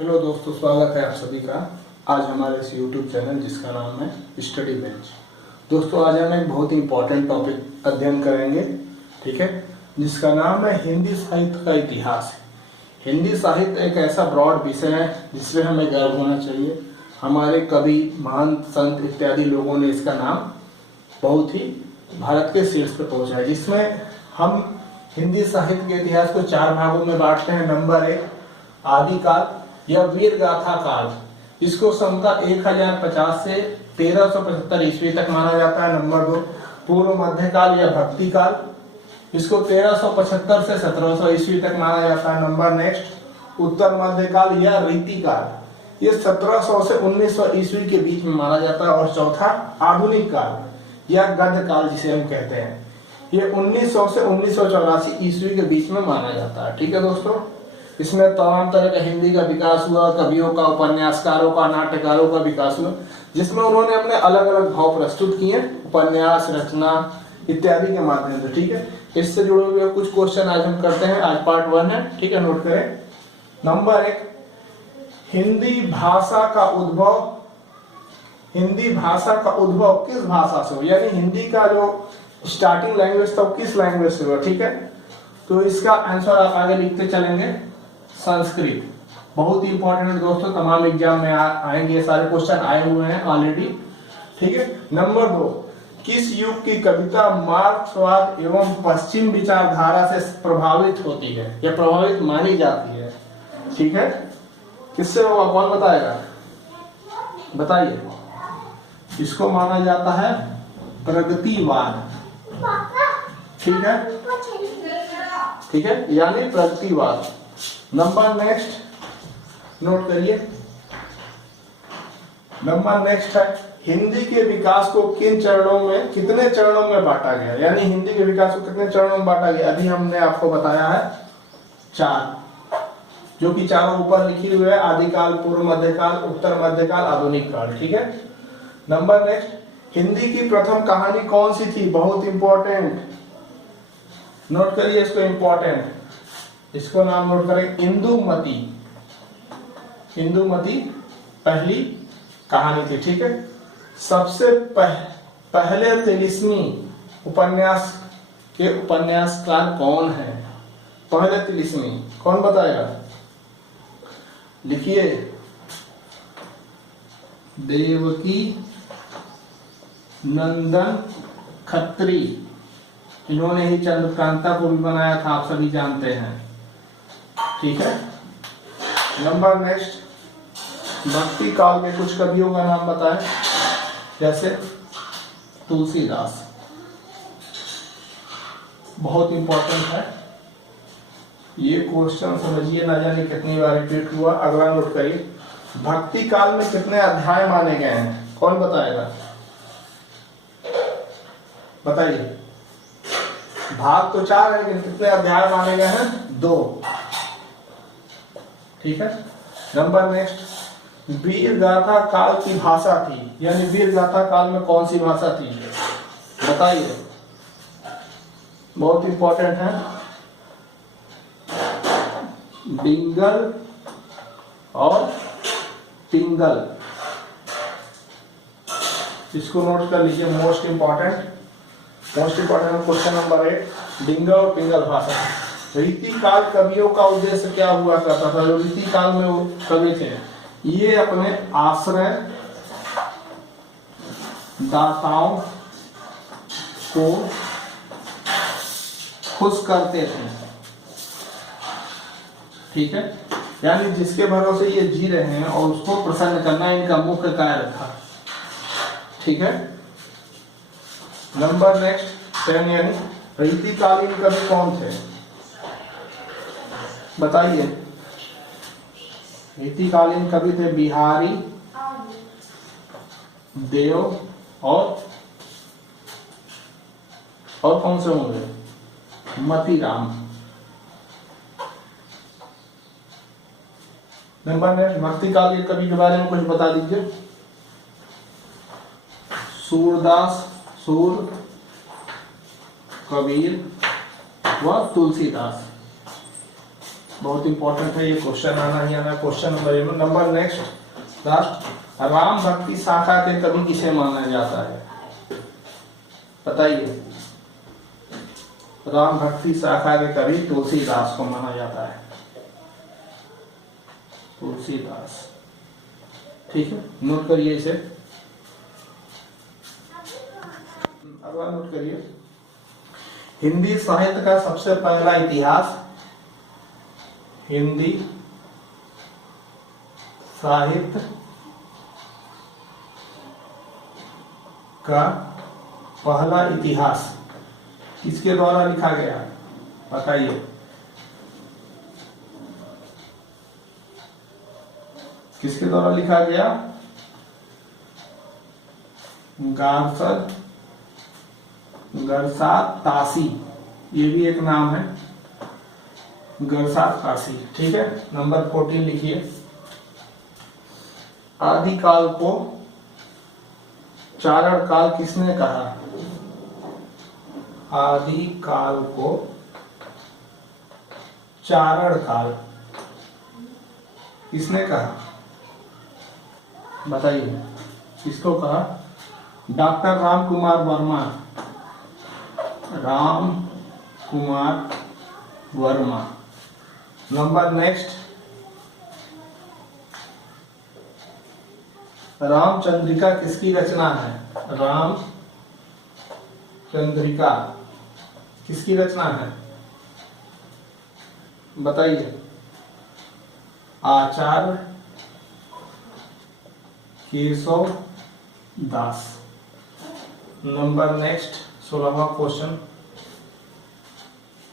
Hello दोस्तों, स्वागत है आप सभी का आज हमारे इस YouTube चैनल जिसका नाम है स्टडी बेंच। दोस्तों, आज हम एक बहुत ही इम्पोर्टेंट टॉपिक अध्ययन करेंगे, ठीक है, जिसका नाम है हिंदी साहित्य का इतिहास। हिंदी साहित्य एक ऐसा ब्रॉड विषय है जिसमें हमें गर्व होना चाहिए। हमारे कवि, महान संत इत्यादि लोगों ने इसका नाम बहुत ही भारत के शीर्ष पर पहुंचा है, जिसमें हम हिंदी साहित्य के इतिहास को 4 भागों में बांटते हैं। नंबर 1 आदिकाल या वीर गाथा काल, जिसको समता 1050 से 1375 ईस्वी तक माना जाता है। नंबर 2 पूर्व मध्यकाल या भक्ति काल, इसको 1375 से 1700 ईस्वी तक माना जाता है। नंबर नेक्स्ट उत्तर मध्यकाल या रीति काल, ये 1700 से 1900 ईस्वी के बीच में माना जाता है। और चौथा आधुनिक काल या गद्य काल जिसे हम कहते हैं, ये 1900 से 1984 ईस्वी के बीच में माना जाता है। ठीक है दोस्तों, इसमें तमाम तरह का हिंदी का विकास हुआ, कवियों का, उपन्यासकारों का, नाट्यकारों का विकास हुआ, जिसमें उन्होंने अपने अलग अलग भाव प्रस्तुत किए, उपन्यास, रचना इत्यादि के माध्यम से। ठीक है, इससे जुड़े हुए कुछ क्वेश्चन आज हम करते हैं। आज पार्ट 1 है, ठीक है, नोट करें। नंबर 1 हिंदी भाषा का उद्भव। हिंदी भाषा का उद्भव किस भाषा से हुआ, यानी हिंदी का जो स्टार्टिंग लैंग्वेज था किस लैंग्वेज से हुआ। ठीक है, तो इसका आंसर आप आगे लिखते चलेंगे, संस्कृत। बहुत ही इंपॉर्टेंट है दोस्तों, तमाम एग्जाम में आएंगे, ये सारे क्वेश्चन आए हुए हैं ऑलरेडी। ठीक है, नंबर 2 किस युग की कविता मार्क्सवाद एवं पश्चिम विचारधारा से प्रभावित होती है या प्रभावित मानी जाती है। ठीक है, किससे होगा, कौन बताएगा, बताइए। इसको माना जाता है प्रगतिवाद। ठीक है, ठीक है, यानी प्रगतिवाद। नंबर नेक्स्ट नोट करिए। नंबर नेक्स्ट है हिंदी के विकास को कितने चरणों में बांटा गया, यानी हिंदी के विकास को कितने चरणों में बांटा गया। अभी हमने आपको बताया है 4, जो कि चारों ऊपर लिखी हुई है, आदिकाल, पूर्व मध्यकाल, उत्तर मध्यकाल, आधुनिक काल। ठीक है, नंबर नेक्स्ट हिंदी की प्रथम कहानी कौन सी थी, बहुत इंपॉर्टेंट, नोट करिए इसको, इंपॉर्टेंट, इसको नाम नोट करें, इंदुमती। इंदुमती पहली कहानी थी। ठीक है, सबसे पहले तिलिस्मी उपन्यास के उपन्यासकार कौन है, पहले तिलिस्मी कौन बताएगा, लिखिए। देवकी नंदन खत्री, इन्होंने ही चंद्रकांता को भी बनाया था, आप सभी जानते हैं। ठीक है, नंबर नेक्स्ट भक्ति काल में कुछ कवियों का नाम बताएं, जैसे तुलसीदास, बहुत इंपॉर्टेंट है ये क्वेश्चन, समझिए, ना जाने कितनी बार रिपीट हुआ। अगला नोट करिए, भक्ति काल में कितने अध्याय माने गए हैं, कौन बताएगा, बताइए। भाग तो 4 है, लेकिन कितने अध्याय माने गए हैं, 2। ठीक है, नंबर नेक्स्ट वीर गाथा काल की भाषा थी, यानी वीर गाथा काल में कौन सी भाषा थी, बताइए, बहुत इंपॉर्टेंट है। डिंगल और पिंगल, इसको नोट कर लीजिए, most important question number 8 Dingal और पिंगल भाषा। रीति काल कवियों का उद्देश्य क्या हुआ करता था, जो रीति काल में वो कवि थे, ये अपने आश्रय दाताओं को खुश करते थे। ठीक है, यानी जिसके भरोसे ये जी रहे हैं और उसको प्रसन्न करना इनका मुख्य कार्य था। ठीक है, नंबर नेक्स्ट 10, यानी रीतिकालीन कवि कौन थे, बताइए। रीतिकालीन कवि थे बिहारी, देव और कौन से होंगे, मतीराम। नंबर नेक्स्ट भक्तिकालीन कवि के बारे में कुछ बता दीजिए। सूरदास, सूर, कबीर व तुलसीदास। बहुत इंपॉर्टेंट है ये क्वेश्चन, आना ही आना। Question number next last, Ram भक्ति शाखा के कवि किसे माना जाता है? बताइए। राम भक्ति शाखा के कवि तुलसीदास को माना जाता है, तुलसीदास। ठीक है, नोट करिए इसे। अगला नोट करिए, हिंदी साहित्य का सबसे पहला इतिहास, हिंदी साहित्य का पहला इतिहास किसके द्वारा लिखा गया? बताइए। किसके द्वारा लिखा गया? गरसात तासी, ये भी एक नाम है, गरसात तासी। ठीक है, नंबर 14 लिखिए, आदिकाल को चारण काल किसने कहा? आदिकाल को चारण काल किसने कहा? बताइए, किसको कहा? Doctor Ram Kumar Verma, Ram Kumar Verma. Number next, Ramchandrika किसकी रचना है? रामचंद्रिका किसकी रचना है? बताइए। आचार्य केशव दास। नंबर नेक्स्ट 16वां क्वेश्चन,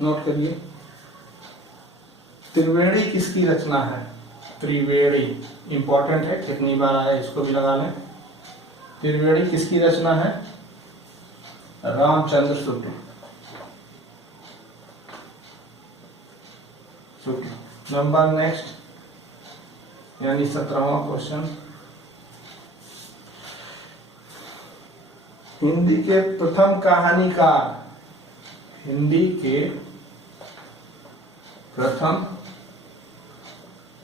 नोट करिए, त्रिवेणी किसकी रचना है? त्रिवेणी इंपॉर्टेंट है, कितनी बार आया इसको भी लगा लें। त्रिवेणी किसकी रचना है? रामचंद्र शुक्ल। नंबर नेक्स्ट यानी 17वां क्वेश्चन, हिंदी के प्रथम कहानीकार, हिंदी के प्रथम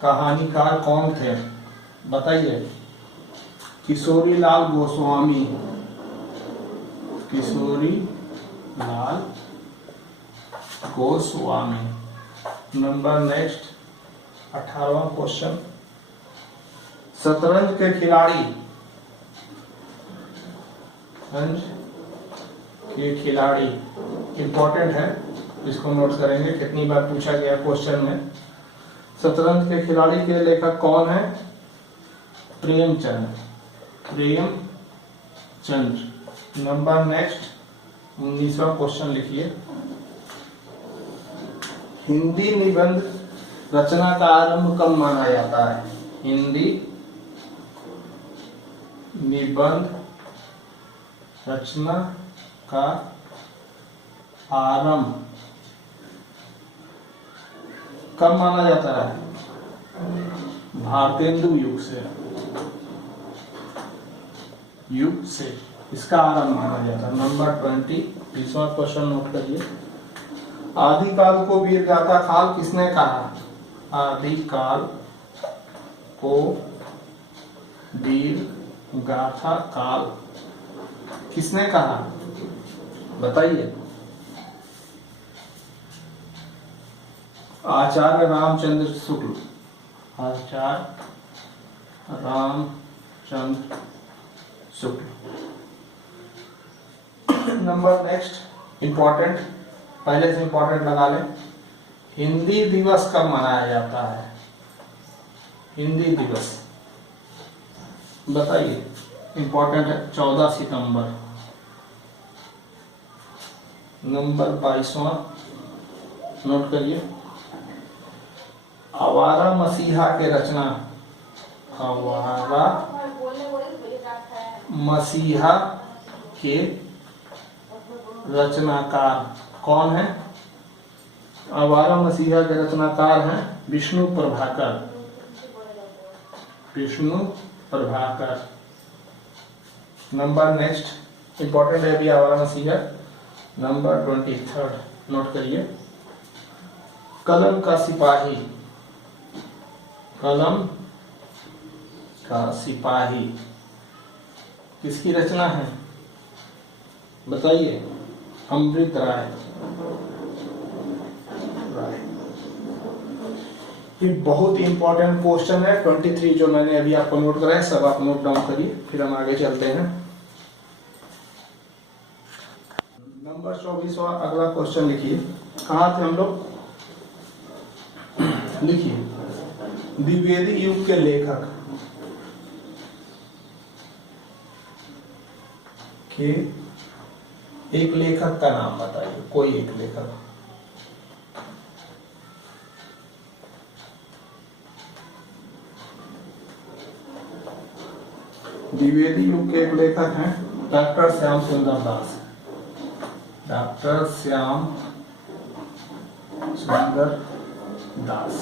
कहानीकार कौन थे? बताइए। Kishori Lal Goswami, Kishori Lal Goswami. Number next 18वां question, शतरंज के खिलाड़ी, शतरंज के खिलाड़ी इंपॉर्टेंट है, इसको नोट करेंगे, कितनी बार पूछा गया क्वेश्चन में। शतरंज के खिलाड़ी के लेखक कौन है? प्रेमचंद, प्रेमचंद। नंबर नेक्स्ट 19वां क्वेश्चन लिखिए, हिंदी निबंध रचना का आरंभ कब माना जाता है? हिंदी निबंध रचना का आरंभ कब माना जाता है? भारतेंदु युग से इसका आरंभ माना जाता है। नंबर 20 20वां क्वेश्चन नोट करिए, आदिकाल को वीर गाथा काल किसने कहा? आदिकाल को वीर गाथा काल किसने कहा? बताइए। आचार्य रामचंद्र शुक्ल, आचार्य Ramchandra Shukla. Number next important, पहले से इंपॉर्टेंट लगा लें, हिंदी दिवस कब मनाया जाता है? हिंदी दिवस बताइए, इंपॉर्टेंट है, 14 सितंबर। नंबर 22वां नोट करिए, आवारा मसीहा के रचना, आवारा मसीहा के रचनाकार कौन है? आवारा मसीहा के रचनाकार हैं Vishnu Prabhakar, Vishnu Prabhakar. Number next important है भी आवारा मसीहा। नंबर 23 नोट करिए, कलम का सिपाही, कलम का सिपाही किसकी रचना है बताइए? अमृत राय। ये बहुत इंपॉर्टेंट क्वेश्चन है 23 जो मैंने अभी आपको नोट कराया, सब आप नोट डाउन करिए, फिर हम आगे चलते हैं। नंबर 24वां अगला क्वेश्चन लिखिए। कहाँ थे हम लोग? लिखिए, द्विवेदी युग के लेखक के एक लेखक का नाम बताइए, कोई एक लेखक। द्विवेदी युग के एक लेखक हैं डॉक्टर श्याम सुंदर दास। डॉक्टर श्याम सुंदर दास।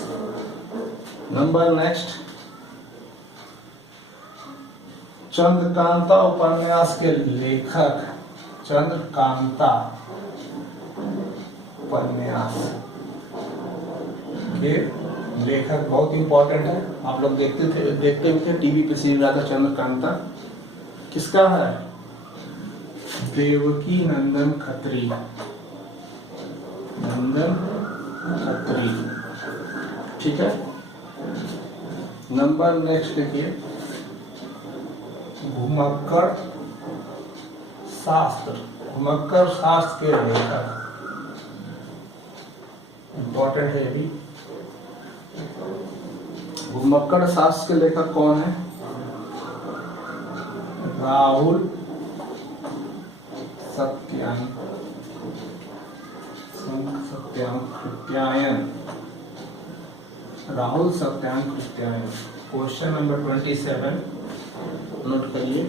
नंबर नेक्स्ट, चंद्रकांता उपन्यास के लेखक, चंद्रकांता उपन्यास के लेखक बहुत इंपॉर्टेंट है, आप लोग देखते भी थे टीवी पे सीरियल आता चंद्रकांता, किसका है? देवकी नंदन खत्री। नंदन खत्री, ठीक है। नंबर नेक्स्ट देखिए, घुमक्कड़ शास्त्र, घुमक्कड़ शास्त्र के लेखक इंपॉर्टेंट है ये भी। घुमक्कड़ शास्त्र के लेखक कौन है? Rahul Satyayan. Rahul Satyayan Krityayan. Question number 27 note करिए।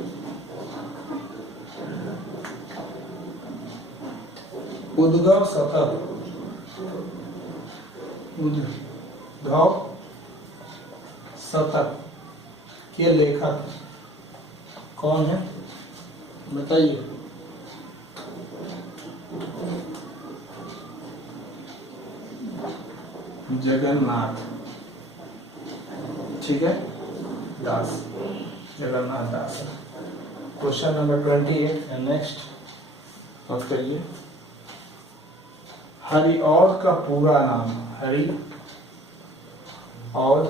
उद्गव शतक, उद्गव शतक के लेखक कौन है बताइए? जगन्नाथ, ठीक है, दास, जगन्नाथ दास। क्वेश्चन नंबर 28 नेक्स्ट नोट करिए। हरिऔध का पूरा नाम, हरि और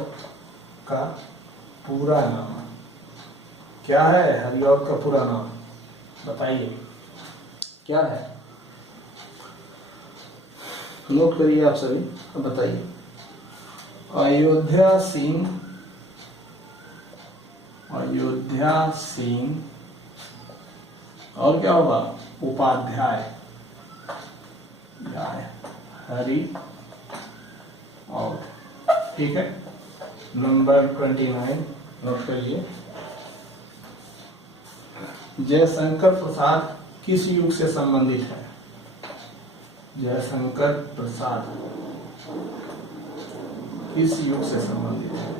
का पूरा नाम क्या है? हरिऔध का पूरा नाम बताइए क्या है? नोट करिए आप सभी, अब बताइए। अयोध्या सिंह, अयोध्या सिंह और क्या होगा? उपाध्याय, हरि और, ठीक है। नंबर 29 नोट करिए। जयशंकर प्रसाद किस युग से संबंधित है? जयशंकर प्रसाद किस युग से संबंधित है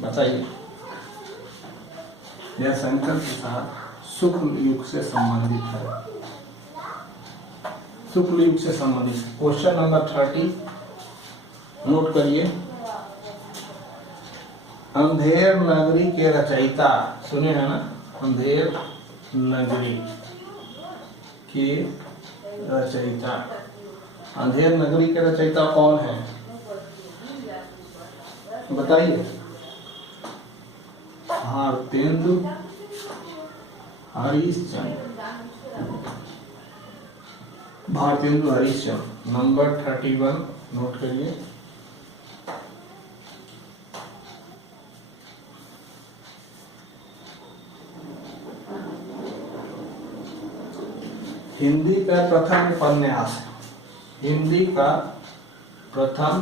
बताइए? जयशंकर प्रसाद शुक्ल युग से संबंधित है, शुक्ल युग से संबंधित। क्वेश्चन नंबर 30 नोट करिए। अंधेर नगरी के रचयिता, सुने हैं ना? अंधेर नगरी के रचयिता, अंधेर नगरी के रचयिता कौन है बताइए? भारतेंदु हरिश्चंद्र, भारतेंदु हरिश्चंद्र। नंबर 31 नोट करिए। हिंदी का प्रथम उपन्यास, हिंदी का प्रथम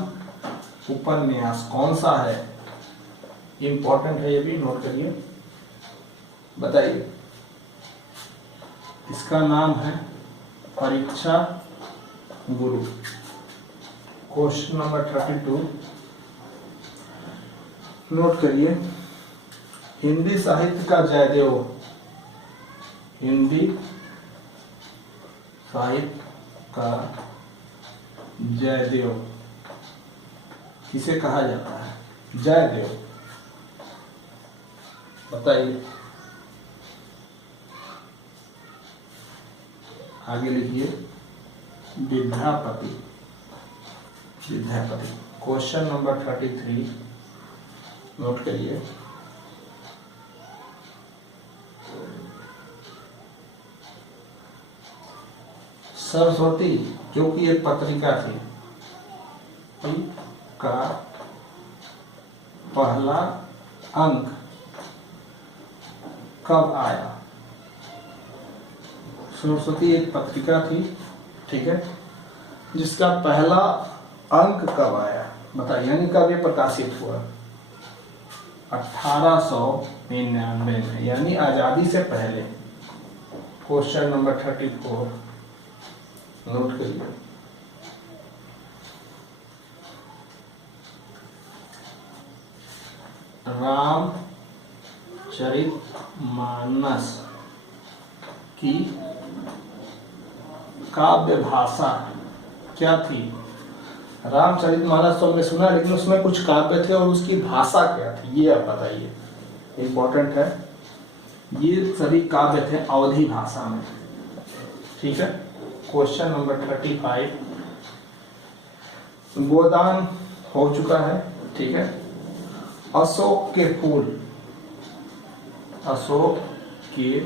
उपन्यास कौन सा है? इंपॉर्टेंट है ये भी, नोट करिए, बताइए। इसका नाम है परीक्षा गुरु। क्वेश्चन नंबर 32 नोट करिए। हिंदी साहित्य का जयदेव, हिंदी साहित्य का जयदेव किसे कहा जाता है? जयदेव। बताइए। आगे लिखिए Vidyapati. Vidyapati. Question number 33 note करिए। सरस्वती जो कि एक पत्रिका थी का पहला अंक कब आया? सरस्वती एक पत्रिका थी, ठीक है, जिसका पहला अंक कब आया? बताइए, यानी कब ये प्रकाशित हुआ? 1899 में, यानी आजादी से पहले। क्वेश्चन नंबर 34 नोट करिए। रामचरितमानस की काव्य भाषा क्या थी? रामचरितमानस तो हमने सुना, लेकिन उसमें कुछ काव्य थे और उसकी भाषा क्या थी, ये आप बताइए। इंपॉर्टेंट है, ये सभी काव्य थे अवधी भाषा में, ठीक है। क्वेश्चन नंबर 35 गोदान हो चुका है, ठीक है। अशोक के फूल, अशोक के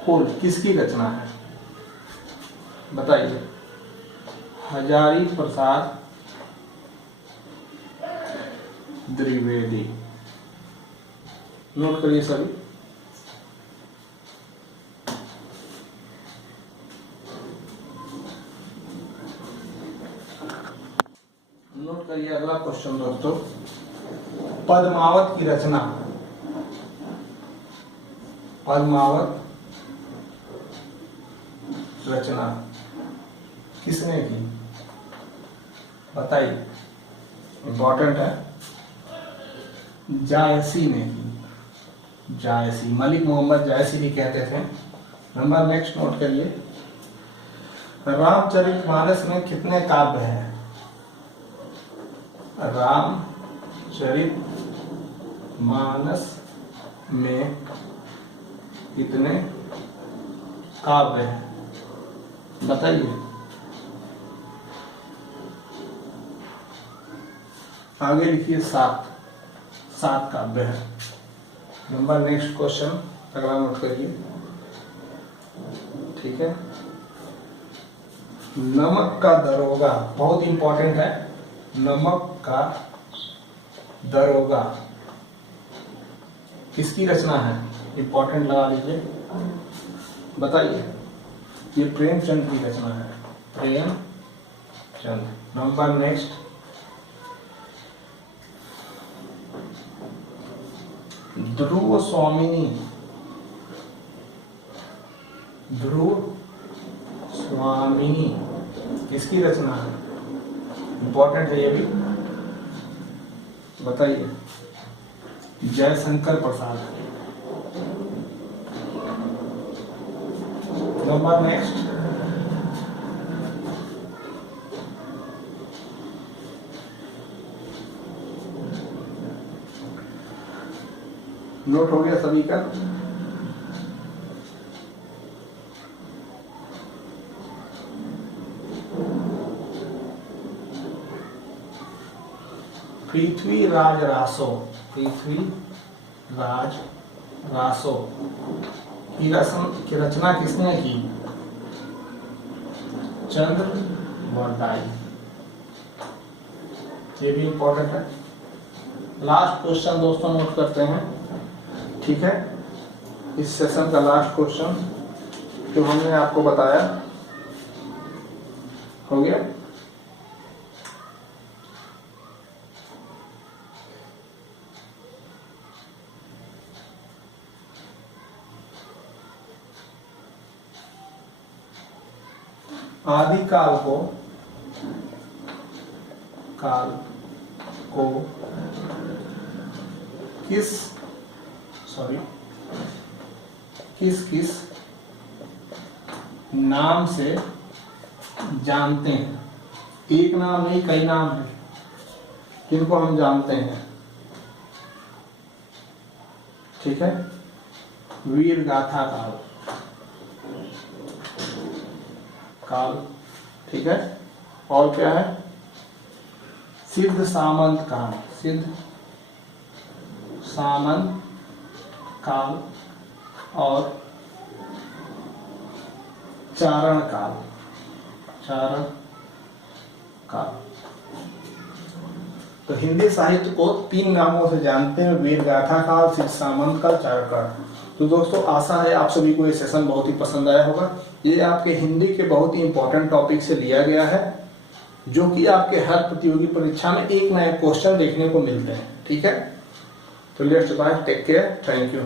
फूल किसकी रचना है? बताइए। हजारी प्रसाद द्विवेदी। नोट करिए सभी। नोट करिए अगला क्वेश्चन दोस्तों। पद्मावत की रचना, पद्मावत रचना किसने की? बताइए। इंपॉर्टेंट है, जायसी ने की। जायसी, मलिक मोहम्मद जायसी भी कहते थे। नंबर नेक्स्ट नोट करिए। रामचरितमानस में कितने काव्य हैं? रामचरितमानस में कितने काव्य हैं? बताइए। आगे लिखिए 7 काव्य है। नंबर नेक्स्ट क्वेश्चन अगला नोट करिए, ठीक है। नमक का दरोगा, बहुत इंपॉर्टेंट है। नमक का दरोगा किसकी रचना है? इंपॉर्टेंट लगा लीजिए, बताइए। ये प्रेमचंद की रचना है, प्रेमचंद। नंबर नेक्स्ट, ध्रुव स्वामिनी, ध्रुव स्वामिनी किसकी रचना है? इंपॉर्टेंट है ये भी, बताइए। Jaishankar Prasad. Number next, note हो गया सभी का? पृथ्वीराज रासो, पृथ्वीराज रासो की रचना किसने की? चंद्रवरदाई। ये भी इंपॉर्टेंट है। लास्ट क्वेश्चन दोस्तों नोट करते हैं, ठीक है। इस सेशन का लास्ट क्वेश्चन जो हमने आपको बताया, हो गया। आदिकाल को किस नाम से जानते हैं, एक नाम नहीं कई नाम है जिनको हम जानते हैं, ठीक है। वीर गाथा काल, ठीक है। और क्या है, सिद्ध सामंत काल, सिद्ध सामंत काल और चारण काल, चारण काल। तो हिंदी साहित्य को 3 नामों से जानते हैं, वीर गाथा काल, सिद्ध सामंत काल, चारण काल। तो दोस्तों आशा है आप सभी को ये सेशन बहुत ही पसंद आया होगा। ये आपके हिंदी के बहुत ही इंपॉर्टेंट टॉपिक से लिया गया है, जो कि आपके हर प्रतियोगी परीक्षा में एक ना एक क्वेश्चन देखने को मिलते हैं, ठीक है। तो let's bye, take care, thank you.